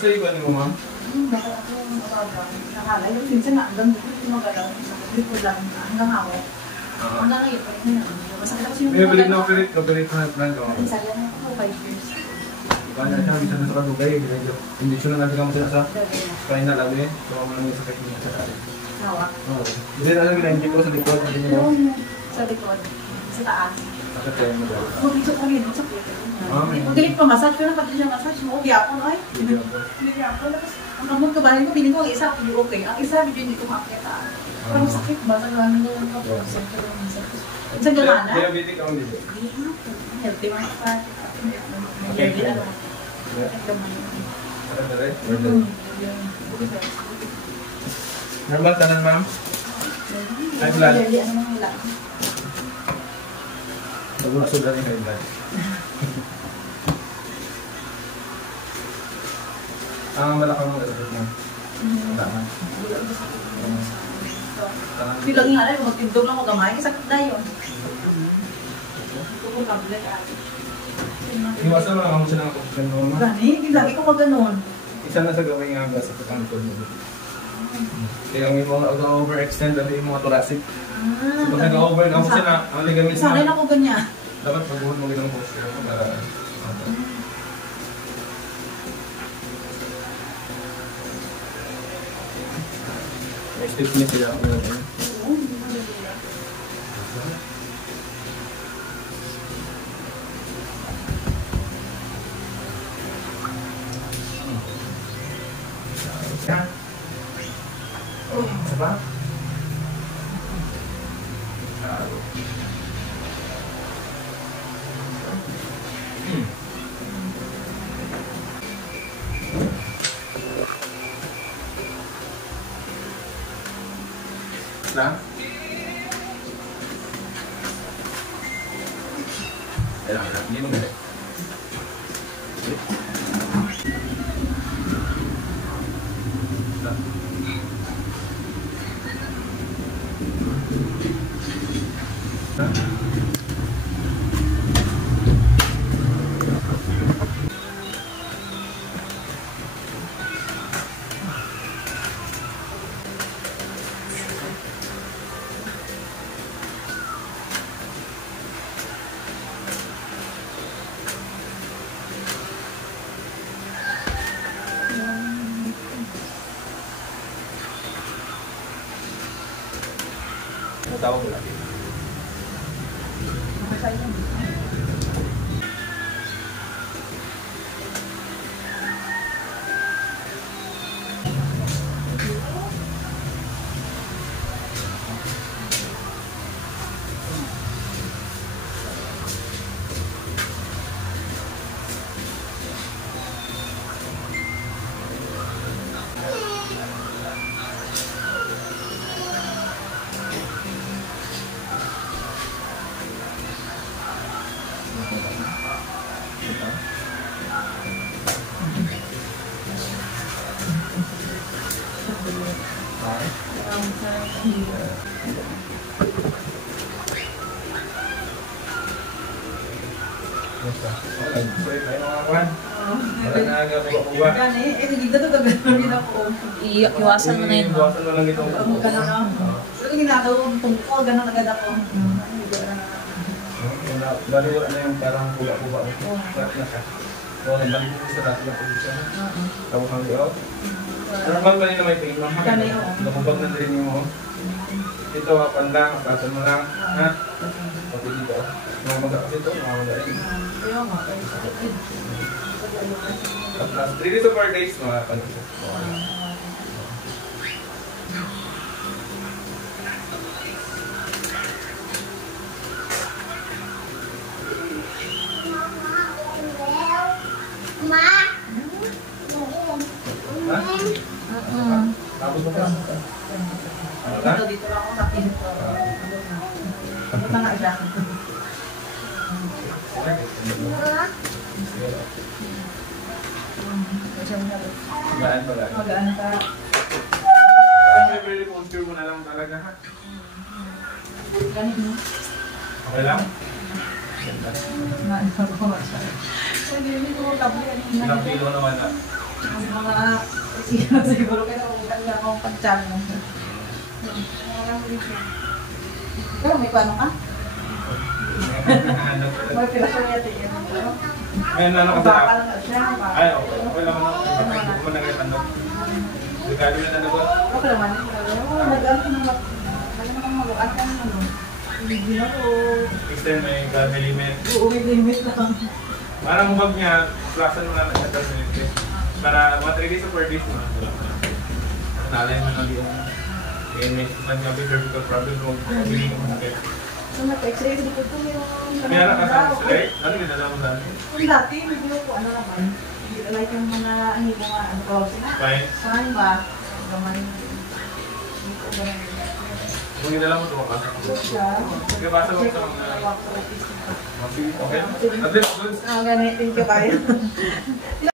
Sa iba ni mo, ma'am? Bakit ako nakala. Yung minsan na hanggang dito magalaw. Likod lang hanggang ako. Hanggang ngayon, pag masakit ako siya. May balik na operate na plan ko. Isa lang ako, 5 years. Iba na siya, bisa na sa kadugay. Indisyon na natin kamo siya sa kain na labi. So, ako lang yung sakit niya sa kari. Nawa? Oo. Hindi na lang ginanjik ko sa likod. Sa likod. Sa taas. Sakit kayo mo daw. Mag-isok kami dito sa plate. Magalit pa massage ko na pati siya massage mo. Okay ako, ay. Hindi ako. Ang kamot ka bahay ko, piling ko ang isa, hindi okay. Ang isa, hindi ko makakita. Parang sakit ba? Nagalan ko lang ako. Sa gumana? Diabetic ako dito. Healthy man pa. Healthy ano. Normal tanan, ma'am? High blood? Nagulsod na rin high blood. Ang malakang mo ito na. Tama. Hindi lang nga rin, magtindog lang ako gamay. Sakit na yun. Iwasan mo lang ako siya ng kapatid mo, ma'am. Gani, lagi ko mag-ganon. Isa na sa gawin nga ba sa pagkantod mo. Kaya ang mga over-extend at yung mga thoracic. So, pag nag-over, ako siya na, ang ligamit sa akin ako ganyan. Dapat pag-buhod mo ganang posture mo para... May stiffness sila ako natin. Isa ba? Na? Kailangan hindi mo galit. Tawag mo lagi. Iwasan mo na yun. Iwasan mo lang ito. Pero ginagawa kong tungkol, gano'n agad ako. Lalo na yung parang pula-pula mo. Sarap na siya. So, nabalik mo sa dati na posisyon. Tapos ang diyaw. Normal pa rin na may pain lang. Nakubag na din mo. Ito, hapan lang, atasan mo lang. Ha? Pati dito. Mamaga kasi ito, mamaga rin. At last 3 to 4 days, makapan ito. Tapos mo pa. Dito lang ako nakita. Ano na nga siya? Magaan pa lang. Magaan pa. May very posture mo na lang talaga, ha? Ganit mo. Okay lang? Hindi ko kabli. Ilang kilo naman na? Mga siguro kaya akong pagtsang. Pero may paano ka? May pilasyon niya tingin. Ngayon ano kasi Baka lang siya. ay, okay naman ako. Hindi ko man nagkakandok. Delikado na nanagot. Okay naman. Nag-ano ka naman. Ano naman maluan ka naman. Hindi na ko. Next time may limit. Oo, may limit lang. Parang huwag niya, flaxan mo na sa personality. Para mga 3 days or 4 days na. Nalay mo na yung may cervical problem mo. Hindi mo sakit. So, nag-x-ray ko dito yung... Meron ka sa x-ray? Ano yung nalaman dati? Kung dati, medyo ko ano naman. Like yung mga ano ko sila. Fine. Saan ba? Gaman. Hindi ko ba Kung ginala mo, tumapasok ko. Sige, basa mo sa mga... Okay? At least, good. Ganit, thank you kayo.